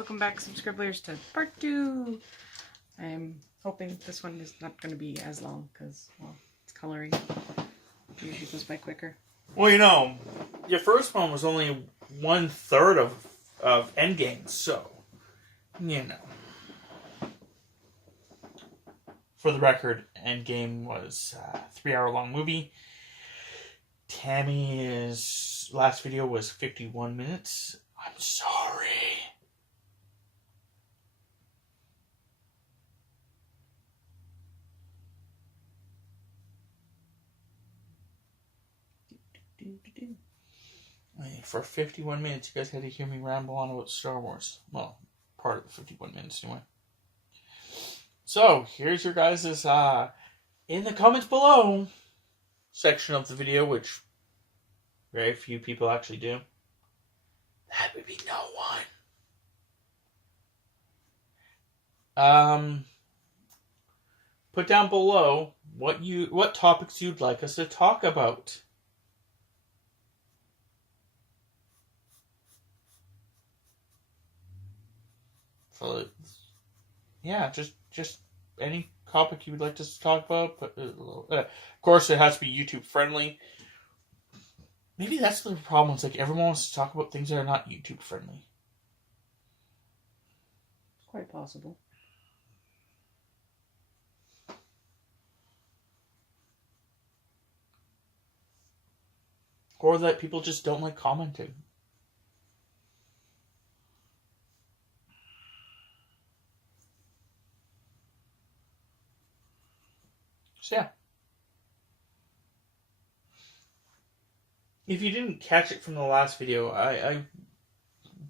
Welcome back, subscribers, to part 2. I'm hoping this one is not going to be as long because, well, it's coloring. It usually goes by quicker. Well, you know, your first one was only 1/3 of Endgame, so, you know. For the record, Endgame was a 3-hour-long movie. Tammy's last video was 51 minutes. I'm sorry. For 51 minutes, you guys had to hear me ramble on about Star Wars. Well, part of the 51 minutes, anyway. So, here's your guys' in the comments below section of the video, which very few people actually do. That would be no one. Put down below what topics you'd like us to talk about. So, yeah, just any topic you would like us to talk about. But, of course, it has to be YouTube friendly. Maybe that's the problem. It's like everyone wants to talk about things that are not YouTube friendly. It's quite possible. Or that people just don't like commenting. So, yeah. If you didn't catch it from the last video, I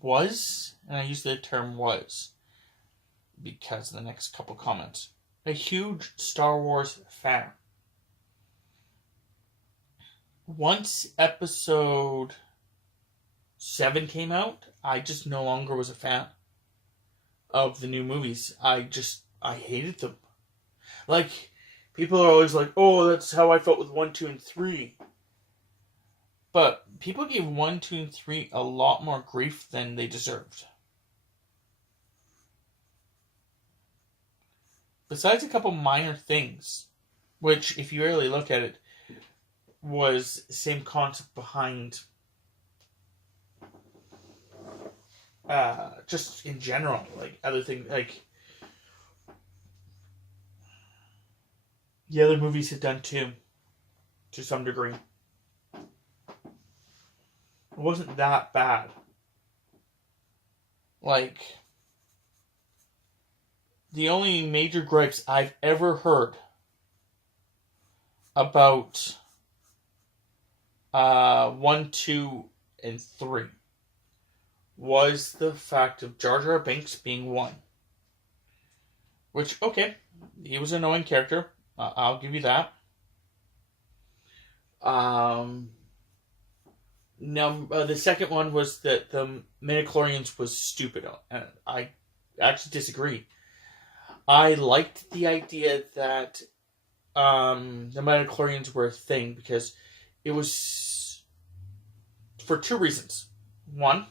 was, and I use the term was, because of the next couple comments, a huge Star Wars fan. Once episode 7 came out, I just no longer was a fan of the new movies. I hated them. Like, people are always like, oh, that's how I felt with 1, 2, and 3. But people gave 1, 2, and 3 a lot more grief than they deserved. Besides a couple minor things, which, if you really look at it, was the same concept behind just in general, like other things, like the other movies had done too, to some degree. It wasn't that bad. Like, the only major gripes I've ever heard about 1, 2, and 3 was the fact of Jar Jar Binks being one. Which, okay, he was an annoying character. I'll give you that. The second one was that the midichlorians was stupid. And I actually disagree. I liked the idea that the midichlorians were a thing because it was for 2 reasons. One,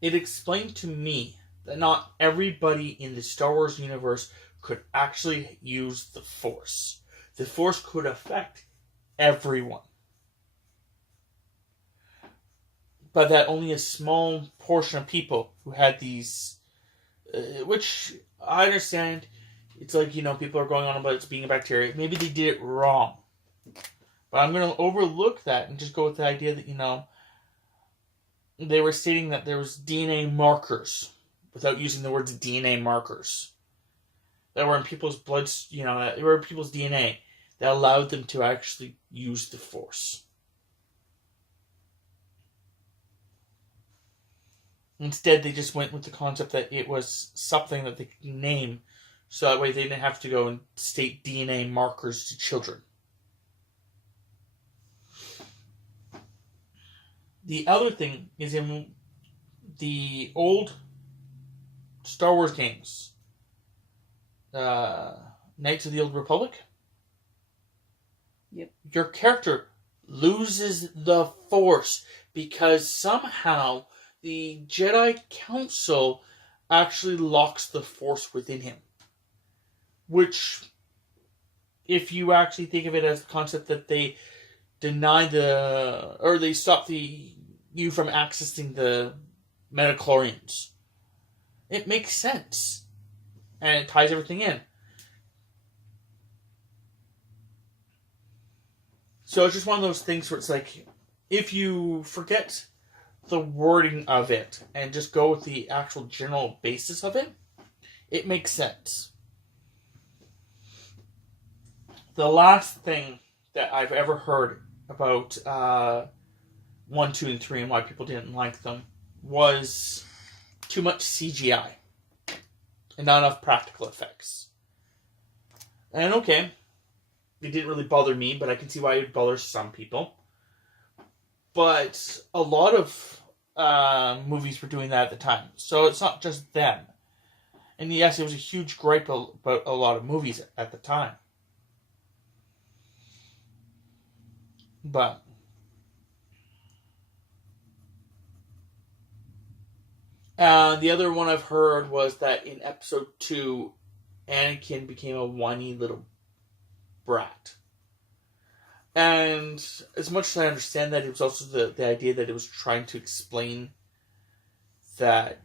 it explained to me that not everybody in the Star Wars universe could actually use the Force. The Force could affect everyone. But that only a small portion of people who had these, which I understand, it's like, you know, people are going on about it being a bacteria. Maybe they did it wrong. But I'm going to overlook that and just go with the idea that, you know, they were stating that there was DNA markers, without using the words DNA markers, that were in people's blood, you know, that were in people's DNA that allowed them to actually use the Force. Instead, they just went with the concept that it was something that they could name, so that way they didn't have to go and state DNA markers to children. The other thing is in the old Star Wars games, Knights of the Old Republic. Yep. Your character loses the Force because somehow the Jedi Council actually locks the Force within him. Which, if you actually think of it as the concept that they deny or they stop you from accessing the metachlorians, it makes sense. And it ties everything in. So it's just one of those things where it's like, if you forget the wording of it and just go with the actual general basis of it, it makes sense. The last thing that I've ever heard about 1, 2, and 3 and why people didn't like them was too much CGI and not enough practical effects. And okay, it didn't really bother me, but I can see why it would bother some people. But a lot of movies were doing that at the time, so it's not just them. And yes, it was a huge gripe about a lot of movies at the time. But the other one I've heard was that in episode 2, Anakin became a whiny little brat. And as much as I understand that, it was also the idea that it was trying to explain that,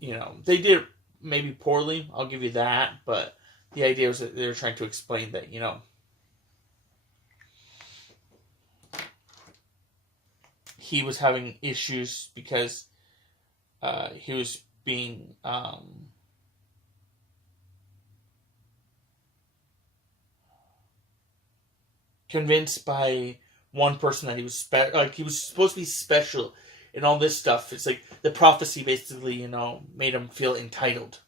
they did it maybe poorly, I'll give you that, but the idea was that they were trying to explain that, he was having issues because he was being convinced by one person that he was he was supposed to be special and all this stuff. It's like the prophecy basically, made him feel entitled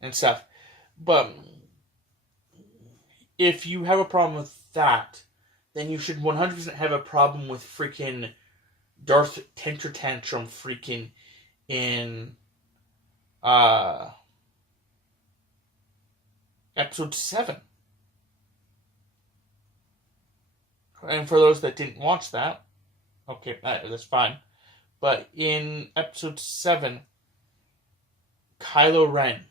and stuff. But if you have a problem with that, then you should 100% have a problem with freaking Darth Tantrum freaking in episode 7. And for those that didn't watch that, okay, that's fine. But in episode 7, Kylo Ren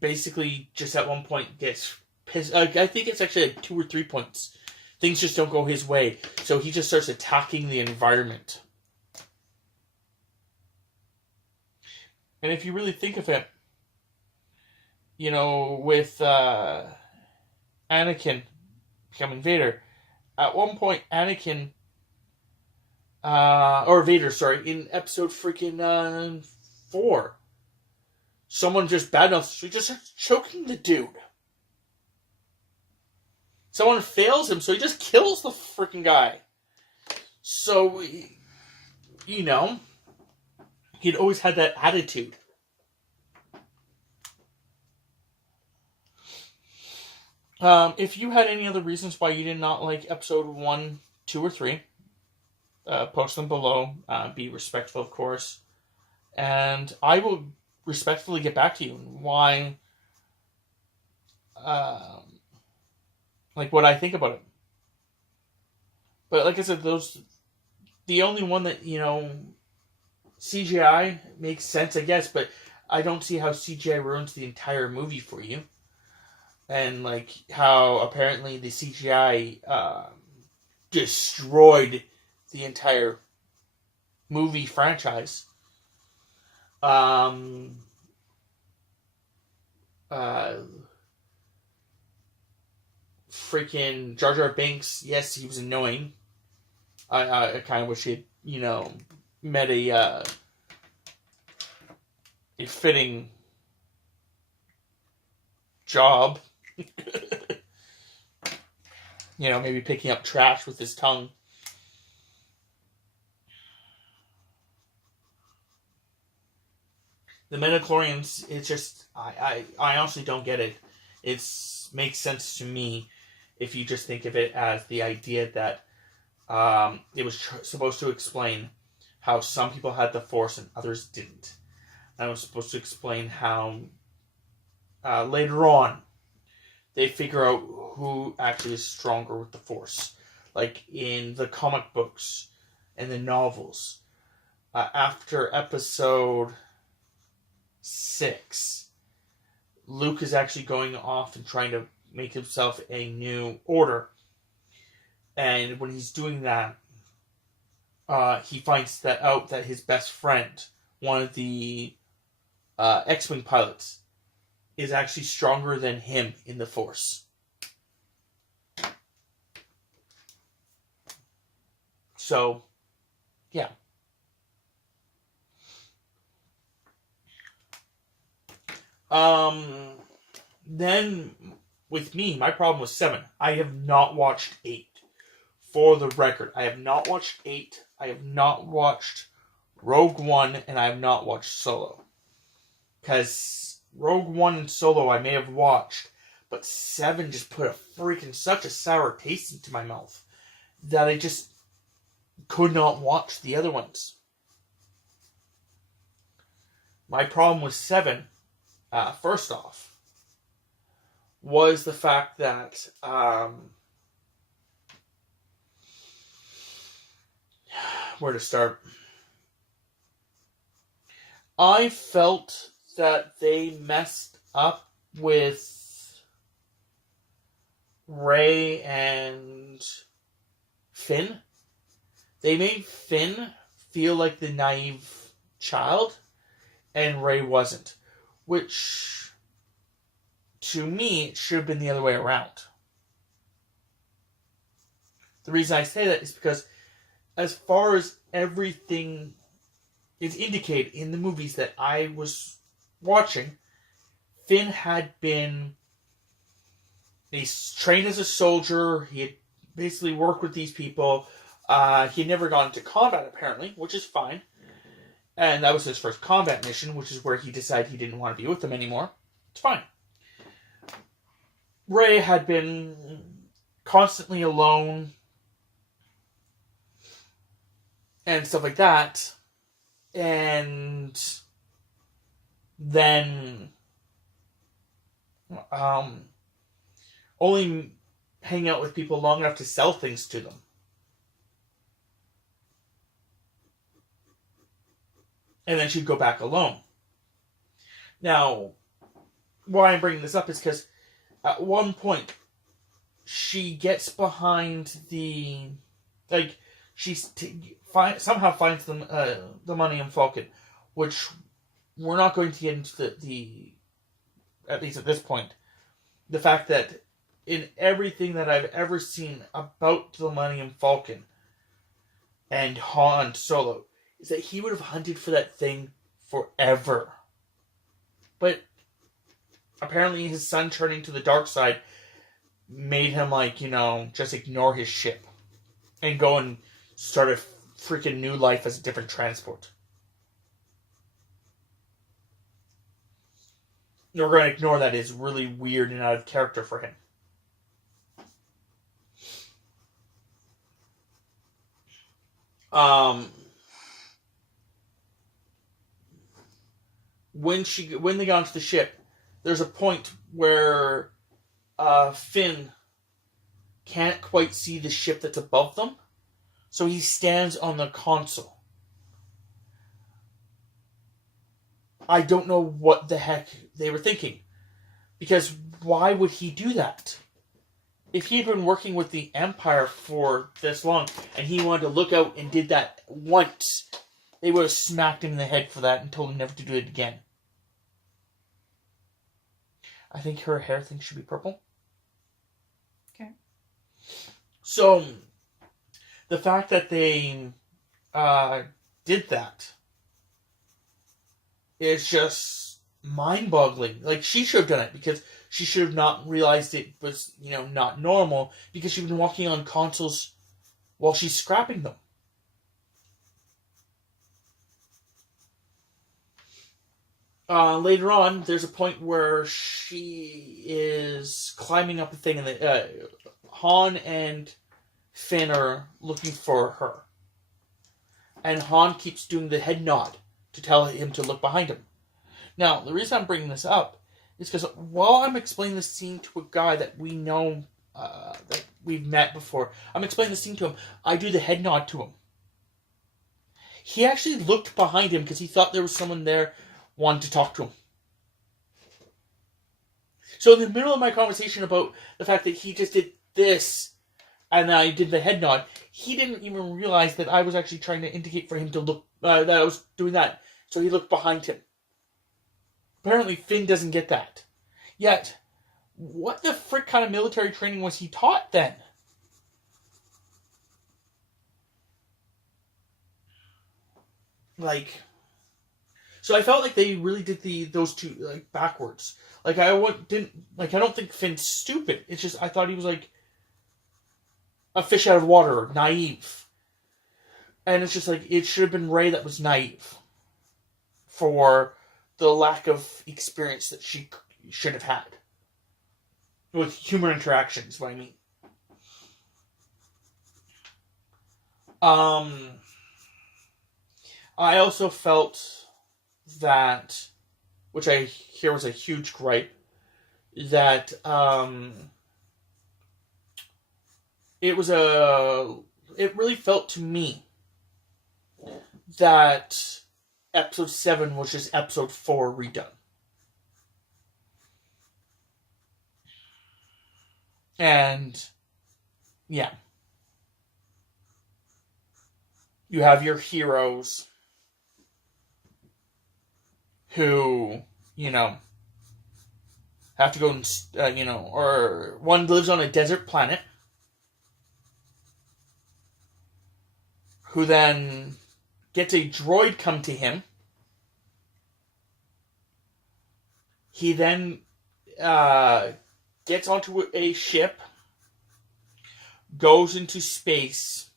basically just at one point gets pissed. I think it's actually like 2 or 3 points. Things just don't go his way. So he just starts attacking the environment. And if you really think of it, with Anakin becoming Vader, at one point Anakin, or Vader, sorry, in episode freaking 4, someone just bad enough, so he just starts choking the dude. Someone fails him, so he just kills the freaking guy. So, he'd always had that attitude. If you had any other reasons why you did not like episode 1, 2, or 3, post them below. Be respectful, of course. And I will respectfully get back to you on why, what I think about it. But like I said, the only one that, CGI makes sense, I guess, but I don't see how CGI ruins the entire movie for you. And, how apparently the CGI destroyed the entire movie franchise. Freaking Jar Jar Binks, yes, he was annoying. I kind of wish he had, met a fitting job. Maybe picking up trash with his tongue. The metachlorians, it's just, I honestly don't get it. It makes sense to me if you just think of it as the idea that it was supposed to explain how some people had the Force and others didn't. And it was supposed to explain how later on they figure out who actually is stronger with the Force. Like in the comic books and the novels, after episode 6, Luke is actually going off and trying to make himself a new order. And when he's doing that, he finds out that his best friend, one of the X-Wing pilots, is actually stronger than him in the Force. So, yeah. Then, with me, my problem was 7. I have not watched 8. For the record, I have not watched 8. I have not watched Rogue One, and I have not watched Solo. Because Rogue One and Solo I may have watched, but 7 just put such a sour taste into my mouth that I just could not watch the other ones. My problem with 7, first off, was the fact that where to start? I felt that they messed up with Rey and Finn. They made Finn feel like the naive child, and Rey wasn't. Which, to me, it should have been the other way around. The reason I say that is because as far as everything is indicated in the movies that I was watching, Finn had been trained as a soldier. He had basically worked with these people. He had never gone into combat, apparently, which is fine. And that was his first combat mission, which is where he decided he didn't want to be with them anymore. It's fine. Rey had been constantly alone and stuff like that. And then only hang out with people long enough to sell things to them. And then she'd go back alone. Now, why I'm bringing this up is because at one point, she gets behind the... somehow finds the Millennium Falcon, which we're not going to get into the at least at this point, the fact that in everything that I've ever seen about the Millennium Falcon and Han Solo, is that he would have hunted for that thing forever. But apparently his son turning to the dark side made him, just ignore his ship and go and start a freaking new life as a different transport. We're going to ignore that. It's really weird and out of character for him. When they got onto the ship, there's a point where Finn can't quite see the ship that's above them, so he stands on the console. I don't know what the heck they were thinking, because why would he do that? If he had been working with the Empire for this long and he wanted to look out and did that once, they would have smacked him in the head for that and told him never to do it again. I think her hair thing should be purple. Okay. So, the fact that they did that is just mind-boggling. She should have done it, because she should have not realized it was, not normal, because she'd been walking on consoles while she's scrapping them. Later on, there's a point where she is climbing up a thing, and Han and Finn are looking for her. And Han keeps doing the head nod to tell him to look behind him. Now, the reason I'm bringing this up is because while I'm explaining this scene to a guy that we know, that we've met before, I'm explaining the scene to him, I do the head nod to him. he actually looked behind him because he thought there was someone there wanting to talk to him. So in the middle of my conversation about the fact that he just did this and I did the head nod, he didn't even realize that I was actually trying to indicate for him to look, that I was doing that. So he looked behind him. Apparently Finn doesn't get that. Yet, what the frick kind of military training was he taught then? Like, so I felt like they really did those two like backwards. Like I don't think Finn's stupid. It's just I thought he was like a fish out of water, naive. And it's just like it should have been Rey that was naive for the lack of experience that she should have had with human interactions. What I mean. I also felt that, which I hear was a huge gripe, that it really felt to me that episode 7 was just episode 4 redone. And yeah. You have your heroes who, have to go and, or one lives on a desert planet, who then gets a droid come to him. He then gets onto a ship, goes into space,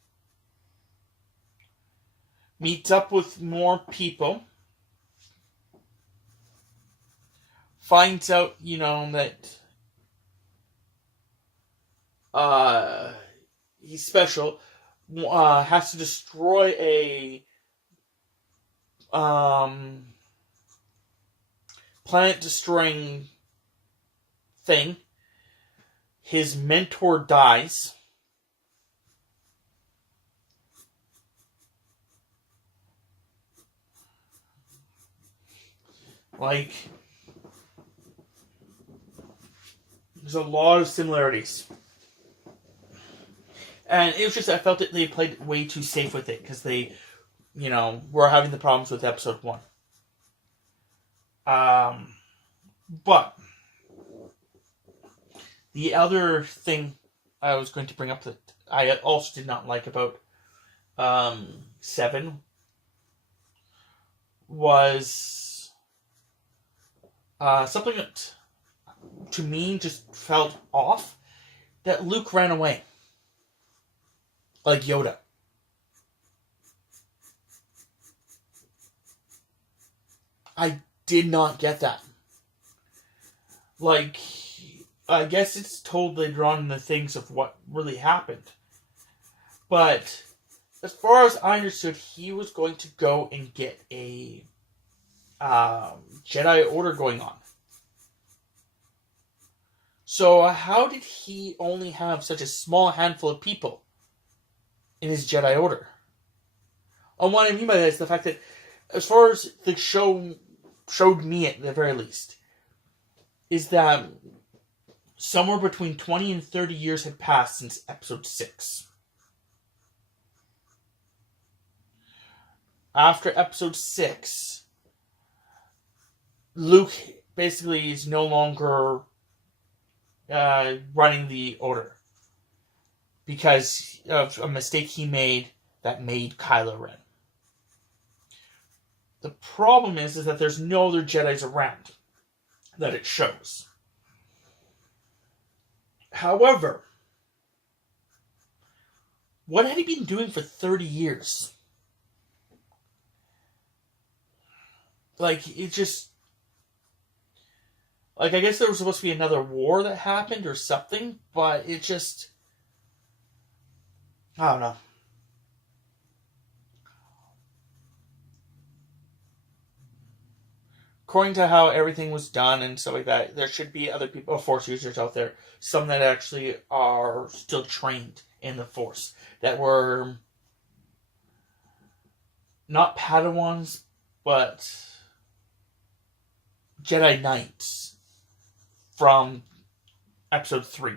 meets up with more people, finds out, that he's special, has to destroy a planet-destroying thing. His mentor dies. Like, there's a lot of similarities. And it was just, I felt that they played way too safe with it, because they, were having the problems with episode 1. But, the other thing I was going to bring up that I also did not like about 7 was something that, to me, just felt off. That Luke ran away. Like Yoda. I did not get that. Like, I guess it's told later on in the things of what really happened. But, as far as I understood, he was going to go and get a Jedi Order going on. So, how did he only have such a small handful of people in his Jedi Order? And what I mean by that is the fact that, as far as the show showed me at the very least, is that somewhere between 20 and 30 years had passed since episode 6. After episode 6, Luke basically is no longer running the Order because of a mistake he made that made Kylo Ren. The problem is that there's no other Jedis around that it shows. However, what had he been doing for 30 years? Like, it just... Like, I guess there was supposed to be another war that happened or something, but it just... I don't know. According to how everything was done and stuff like that, there should be other people, Force users out there, some that actually are still trained in the Force, that were not Padawans, but Jedi Knights from episode 3.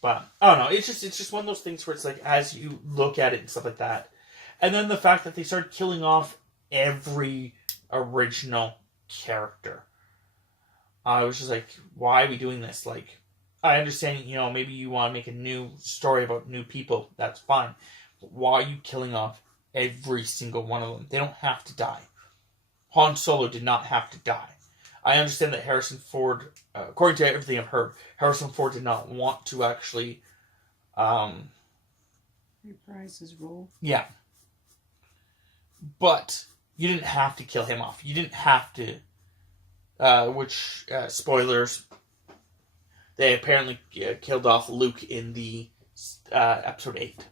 But I don't know. It's just one of those things where it's like, as you look at it and stuff like that, and then the fact that they started killing off every original character. I was just like, why are we doing this? Like, I understand, maybe you want to make a new story about new people. That's fine. But why are you killing off every single one of them? They don't have to die. Han Solo did not have to die. I understand that Harrison Ford, according to everything I've heard, Harrison Ford did not want to actually reprise his role. Yeah. But you didn't have to kill him off. You didn't have to, spoilers, they apparently killed off Luke in the episode 8.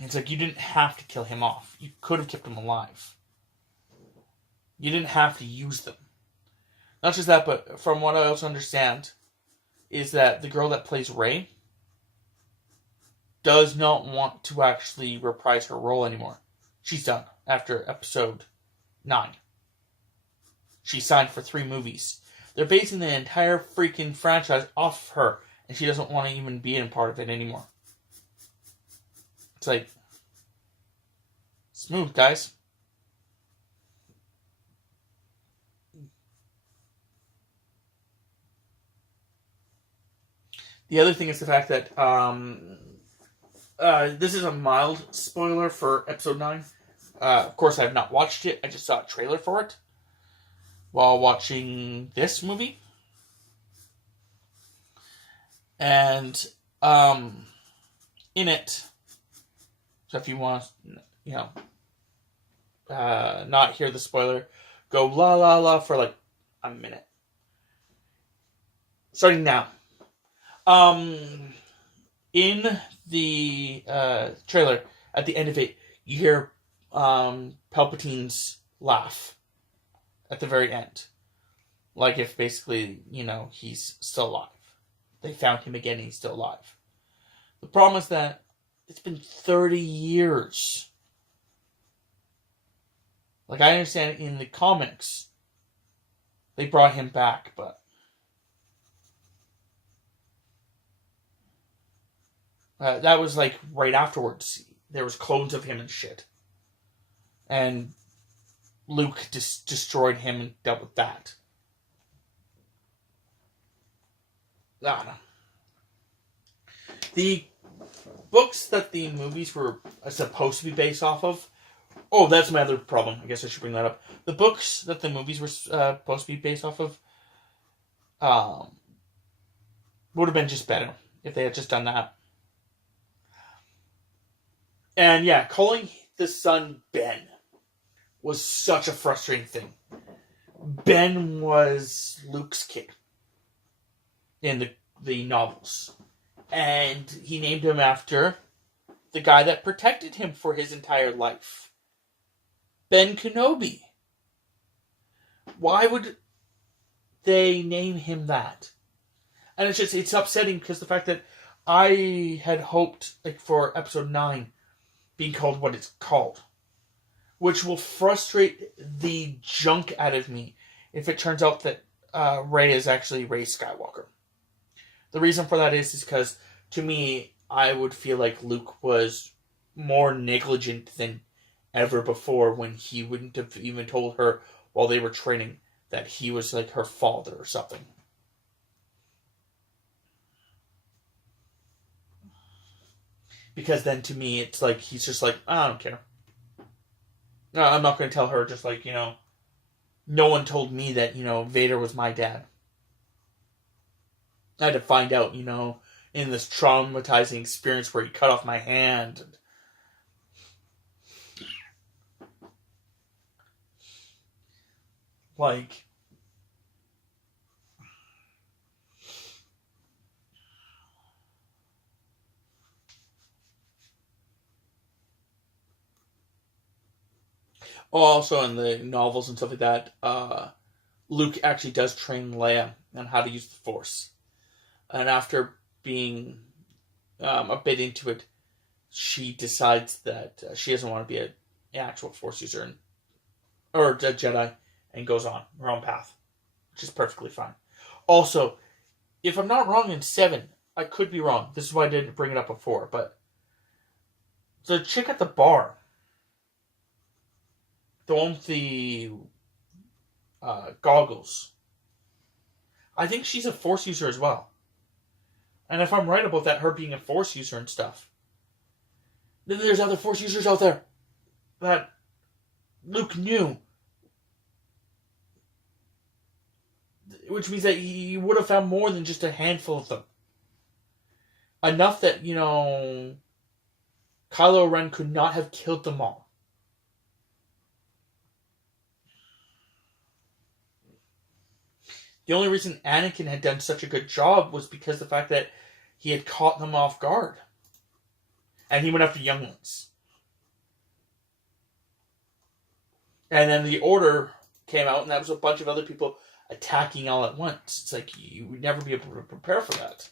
It's like, you didn't have to kill him off. You could have kept him alive. You didn't have to use them. Not just that, but from what I also understand, is that the girl that plays Rey does not want to actually reprise her role anymore. She's done after episode 9. She signed for 3 movies. They're basing the entire freaking franchise off of her, and she doesn't want to even be a part of it anymore. It's like, smooth, guys. The other thing is the fact that this is a mild spoiler for episode 9. Of course, I have not watched it. I just saw a trailer for it while watching this movie. And in it, so if you want to, not hear the spoiler, go la la la for like a minute. Starting now. In the trailer, at the end of it, you hear Palpatine's laugh at the very end. Like if basically, he's still alive. They found him again and he's still alive. The problem is that it's been 30 years. Like, I understand in the comics, they brought him back, but that was like right afterwards. There was clones of him and shit. And Luke just destroyed him and dealt with that. I don't know. The books that the movies were supposed to be based off of. Oh, that's my other problem. I guess I should bring that up. The books that the movies were supposed to be based off of would have been just better if they had just done that. And yeah, calling the son Ben was such a frustrating thing. Ben was Luke's kid in the novels. And he named him after the guy that protected him for his entire life. Ben Kenobi. Why would they name him that? And it's upsetting because the fact that I had hoped for episode 9 being called what it's called, which will frustrate the junk out of me if it turns out that Rey is actually Rey Skywalker. The reason for that is because, to me, I would feel like Luke was more negligent than ever before when he wouldn't have even told her while they were training that he was like her father or something. Because then to me, it's like, he's just like, I don't care. No, I'm not going to tell her just like, no one told me that, Vader was my dad. I had to find out, in this traumatizing experience where he cut off my hand. Like, also in the novels and stuff like that, Luke actually does train Leia on how to use the Force. And after being a bit into it, she decides that she doesn't want to be an actual Force user or a Jedi, and goes on her own path, which is perfectly fine. Also, if I'm not wrong in 7, I could be wrong. This is why I didn't bring it up before, but the chick at the bar, the one with the goggles, I think she's a Force user as well. And if I'm right about that, her being a Force user and stuff, then there's other Force users out there that Luke knew. Which means that he would have found more than just a handful of them. Enough that, Kylo Ren could not have killed them all. The only reason Anakin had done such a good job was because the fact that he had caught them off guard. And he went after younglings. And then the Order came out, and that was a bunch of other people attacking all at once. It's like, you would never be able to prepare for that.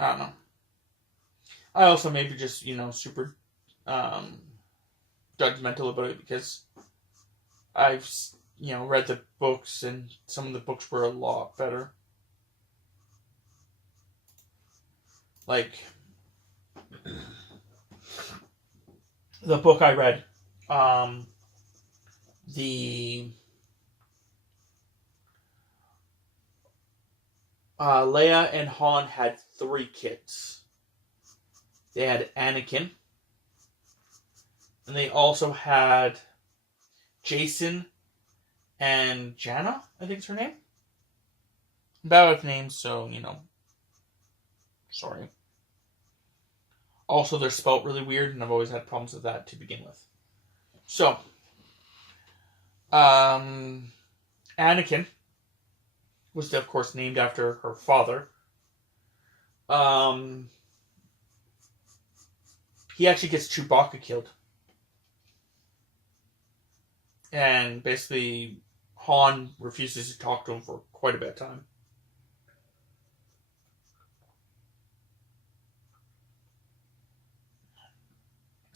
I don't know. I also maybe just, super judgmental about it because I've, read the books, and some of the books were a lot better. Like, the book I read, the Leia and Han had 3 kids. They had Anakin, and they also had Jason and Jana, I think is her name. I'm bad with names, so, sorry. Also, they're spelt really weird, and I've always had problems with that to begin with. So, Anakin was, of course, named after her father. He actually gets Chewbacca killed. And basically, Han refuses to talk to him for quite a bit of time.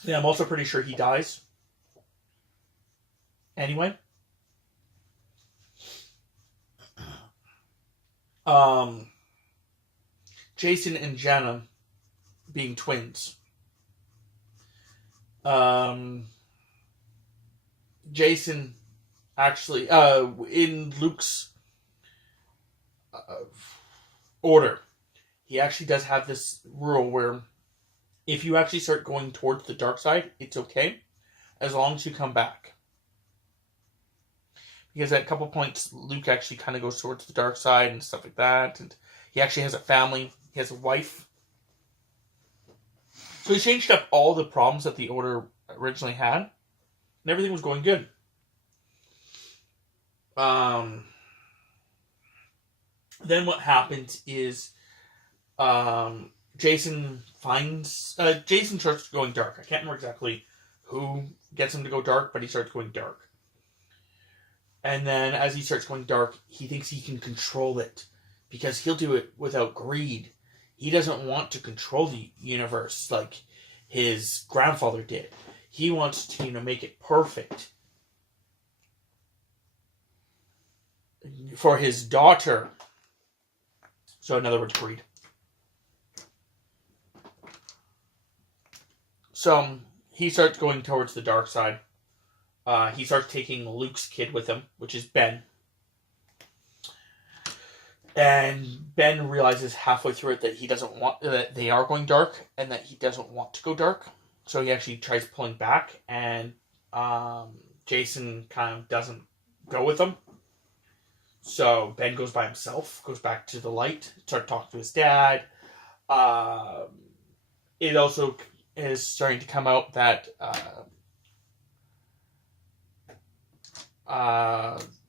Yeah, I'm also pretty sure he dies. Anyway. Jason and Jana being twins. Jason actually, in Luke's order, he actually does have this rule where if you actually start going towards the dark side, it's okay, as long as you come back. Because at a couple points, Luke actually kind of goes towards the dark side and stuff like that, and he actually has a family, he has a wife. So he changed up all the problems that the Order originally had, and everything was going good. Then what happens is Jason starts going dark. I can't remember exactly who gets him to go dark, but he starts going dark. And then as he starts going dark, he thinks he can control it because he'll do it without greed. He doesn't want to control the universe like his grandfather did. He wants to, make it perfect for his daughter. So in other words, greed. So he starts going towards the dark side. He starts taking Luke's kid with him, which is Ben. And Ben realizes halfway through it that he doesn't want that they are going dark, and that he doesn't want to go dark. So he actually tries pulling back, and Jason kind of doesn't go with him. So Ben goes by himself, goes back to the light, starts talking to his dad. It also is starting to come out that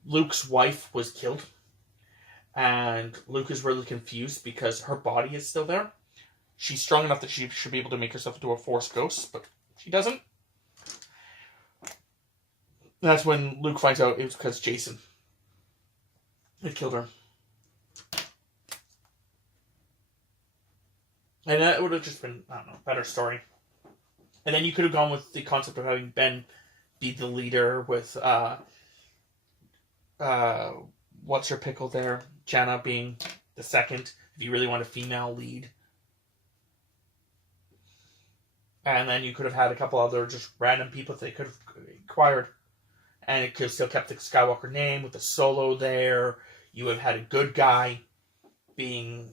Luke's wife was killed. And Luke is really confused because her body is still there. She's strong enough that she should be able to make herself into a Force ghost, but she doesn't. And that's when Luke finds out it was because Jason had killed her. And that would have just been, I don't know, a better story. And then you could have gone with the concept of having Ben be the leader with, what's her pickle there? Jana being the second, if you really want a female lead. And then you could have had a couple other just random people that they could have acquired. And it could have still kept the Skywalker name with the Solo there. You would have had a good guy being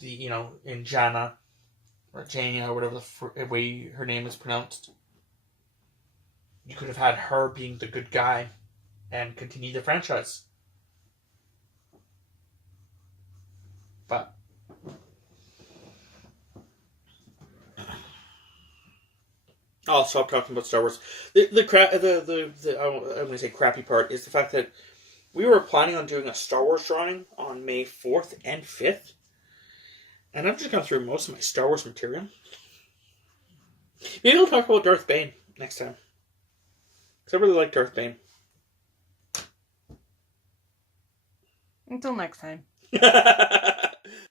the, in Jana. Or Jania, or whatever the way her name is pronounced. You could have had her being the good guy and continue the franchise. But I'll stop talking about Star Wars. I'm going to say crappy part is the fact that we were planning on doing a Star Wars drawing on May 4th and 5th. And I've just gone through most of my Star Wars material. Maybe I'll talk about Darth Bane next time. Because I really like Darth Bane. Until next time.